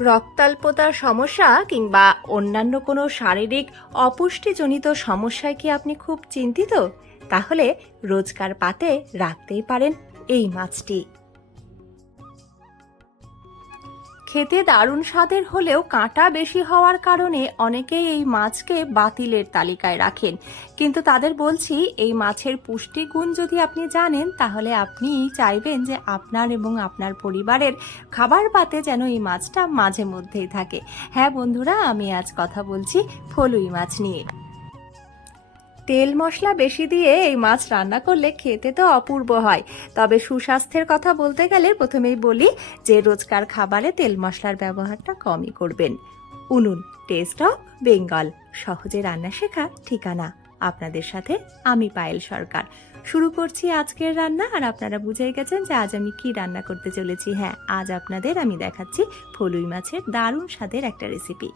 রক্তাল্পতার সমস্যা কিংবা অন্যান্য কোনো শারীরিক অপুষ্টিজনিত সমস্যায় কি আপনি খুব চিন্তিত? তাহলে রোজকার পাতে রাখতেই পারেন এই মাছটি। খেতে দারুণ স্বাদের হলেও কাঁটা বেশি হওয়ার কারণে অনেকেই এই মাছকে বাতিলের তালিকায় রাখেন। কিন্তু তাদের বলছি, এই মাছের পুষ্টিগুণ যদি আপনি জানেন, তাহলে আপনি চাইবেন যে আপনার এবং আপনার পরিবারের খাবার পাতে যেন এই মাছটা মাঝে মধ্যেই থাকে। হ্যাঁ বন্ধুরা, আমি আজ কথা বলছি ফলুই মাছ নিয়ে। তেল মশলা বেশি দিয়ে এই মাছ রান্না করলে খেতে তো অপূর্ব হয়। তবে সুস্বাস্থ্যের কথা বলতে গেলে প্রথমেই বলি যে রোজকার খাবারে তেল মশলার ব্যবহারটা কমই করবেন। উনুন টেস্ট অফ বেঙ্গল সহজে রান্না শেখা ঠিকানা আপনাদের সাথে আমি পায়েল সরকার। শুরু করছি আজকের রান্না আর আপনারা বুঝে গেছেন যে আজ আমি কি রান্না করতে চলেছি। হ্যাঁ আজ আপনাদের আমি দেখাচ্ছি ফলুই মাছের দারুণ স্বাদের একটা রেসিপি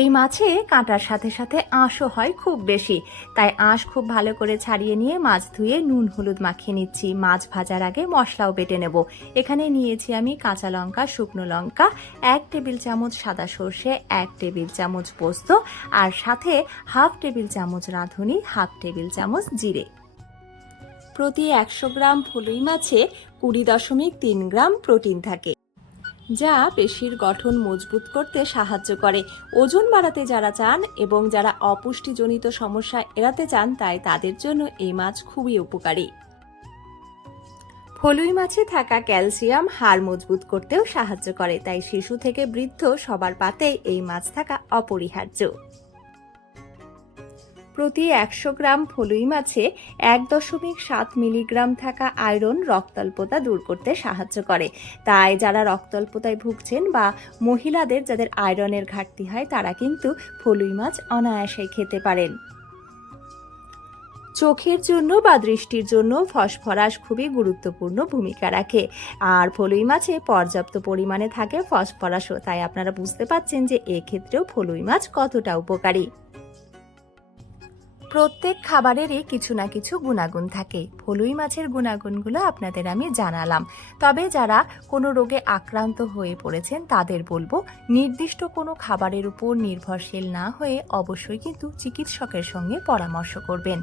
এই মাছে কাঁটার সাথে সাথে আঁশও হয় খুব বেশি। তাই আঁশ খুব ভালো করে ছাড়িয়ে নিয়ে মাছ ধুয়ে নুন, হলুদ মাখিয়ে নিচ্ছি। মাছ ভাজার আগে মশলাও বেটে নেব। এখানে নিয়েছি আমি কাঁচা লঙ্কা, শুকনো লঙ্কা, এক টেবিল চামচ সাদা সর্ষে, এক টেবিল চামচ পোস্ত আর সাথে হাফ টেবিল চামচ রাঁধুনি, হাফ টেবিল চামচ জিরে। প্রতি একশো গ্রাম ফুলুই মাছে কুড়ি দশমিক তিন গ্রাম প্রোটিন থাকে। যা পেশির গঠন মজবুত করতে সাহায্য করে। ওজন বাড়াতে যারা চান এবং যারা অপুষ্টিজনিত সমস্যা এড়াতে চান, তাই তাদের জন্য এই মাছ খুবই উপকারী। ফলুই মাছে থাকা ক্যালসিয়াম হাড় মজবুত করতেও সাহায্য করে, তাই শিশু থেকে বৃদ্ধ সবার পাতেই এই মাছ থাকা অপরিহার্য। প্রতি একশো গ্রাম ফলুই মাছে এক দশমিক সাত মিলিগ্রাম থাকা আয়রন রক্তাল্পতা দূর করতে সাহায্য করে। তাই যারা রক্তাল্পতায় ভুগছেন বা মহিলাদের যাদের আয়রনের ঘাটতি হয়, তারা কিন্তু ফলুই মাছ অনায়াসে খেতে পারেন। চোখের জন্য বা দৃষ্টির জন্য ফসফরাস খুবই গুরুত্বপূর্ণ ভূমিকা রাখে। আর ফলুই মাছে পর্যাপ্ত পরিমাণে থাকে ফসফরাসও। তাই আপনারা বুঝতে পাচ্ছেন যে এক্ষেত্রেও ফলুই মাছ কতটা উপকারী। প্রত্যেক খাবারেরই কিছু না কিছু গুণাগুণ থাকে। ফলুই মাছের গুণাগুণগুলো আপনাদের আমি জানালাম। তবে যারা কোনো রোগে আক্রান্ত হয়ে পড়েছেন, তাদের বলব, নির্দিষ্ট কোনো খাবারের উপর নির্ভরশীল না হয়ে অবশ্যই কিন্তু চিকিৎসকের সঙ্গে পরামর্শ করবেন।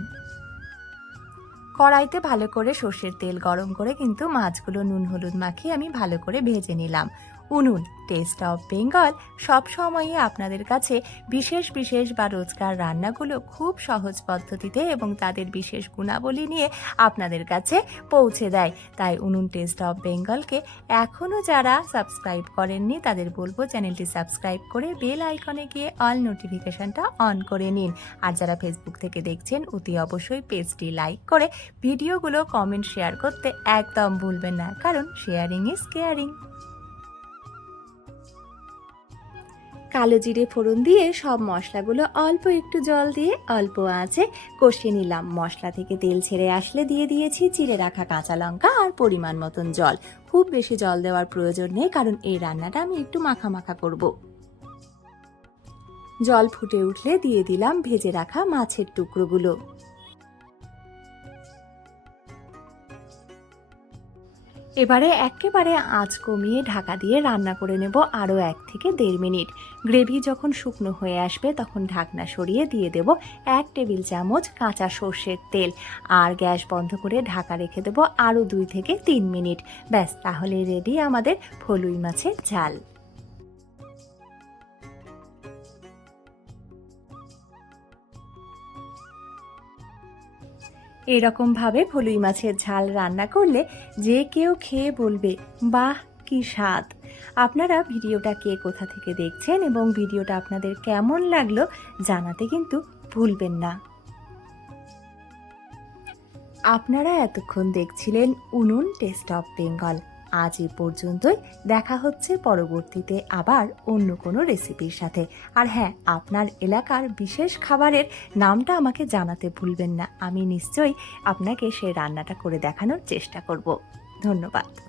কড়াইতে ভালো করে সর্ষের তেল গরম করে কিন্তু মাছগুলো নুন হলুদ মাখিয়ে আমি ভালো করে ভেজে নিলাম। উনুন টেস্ট অফ বেঙ্গল সব সময়ই আপনাদের কাছে বিশেষ বিশেষ বা রোজকার রান্নাগুলো খুব সহজ পদ্ধতিতে এবং তাদের বিশেষ গুণাবলী নিয়ে আপনাদের কাছে পৌঁছে দেয়। তাই উনুন টেস্ট অফ বেঙ্গলকে এখনও যারা সাবস্ক্রাইব করেননি, তাদের বলব চ্যানেলটি সাবস্ক্রাইব করে বেল আইকনে গিয়ে অল নোটিফিকেশনটা অন করে নিন। আর যারা ফেসবুক থেকে দেখছেন, অতি অবশ্যই পেজটি লাইক করে ভিডিওগুলো কমেন্ট শেয়ার করতে একদম ভুলবেন না, কারণ শেয়ারিং ইজ কেয়ারিং কালো জিরে ফোড়ন দিয়ে সব মশলাগুলো অল্প একটু জল দিয়ে অল্প আঁচে কষিয়ে নিলাম। মশলা থেকে তেল ছেড়ে আসলে দিয়ে দিয়েছি চিড়ে রাখা কাঁচা লঙ্কা আর পরিমাণ মতন জল। খুব বেশি জল দেওয়ার প্রয়োজন নেই কারণ এই রান্নাটা আমি একটু মাখা মাখা করব। জল ফুটে উঠলে দিয়ে দিলাম ভেজে রাখা মাছের টুকরোগুলো। এবারে একেবারে আঁচ কমিয়ে ঢাকা দিয়ে রান্না করে নেব আরও এক থেকে দেড় মিনিট। গ্রেভি যখন শুকনো হয়ে আসবে, তখন ঢাকনা সরিয়ে দিয়ে দেব এক টেবিল চামচ কাঁচা সর্ষের তেল আর গ্যাস বন্ধ করে ঢাকা রেখে দেবো আরও দুই থেকে তিন মিনিট। ব্যাস, তাহলে রেডি আমাদের ফলুই মাছের ঝাল। এরকমভাবে ফলুই মাছের ঝাল রান্না করলে যে কেউ খেয়ে বলবে, বাহ, কি স্বাদ! আপনারা ভিডিওটা কে কোথা থেকে দেখছেন এবং ভিডিওটা আপনাদের কেমন লাগল জানাতে কিন্তু ভুলবেন না। আপনারা এতক্ষণ দেখছিলেন উনুন টেস্ট অফ বেঙ্গল। আজ এ পর্যন্তই। দেখা হচ্ছে পরবর্তীতে আবার অন্য কোনো রেসিপির সাথে। আর হ্যাঁ আপনার এলাকার বিশেষ খাবারের নামটা আমাকে জানাতে ভুলবেন না। আমি নিশ্চয়ই আপনাকে সেই রান্নাটা করে দেখানোর চেষ্টা করব। ধন্যবাদ।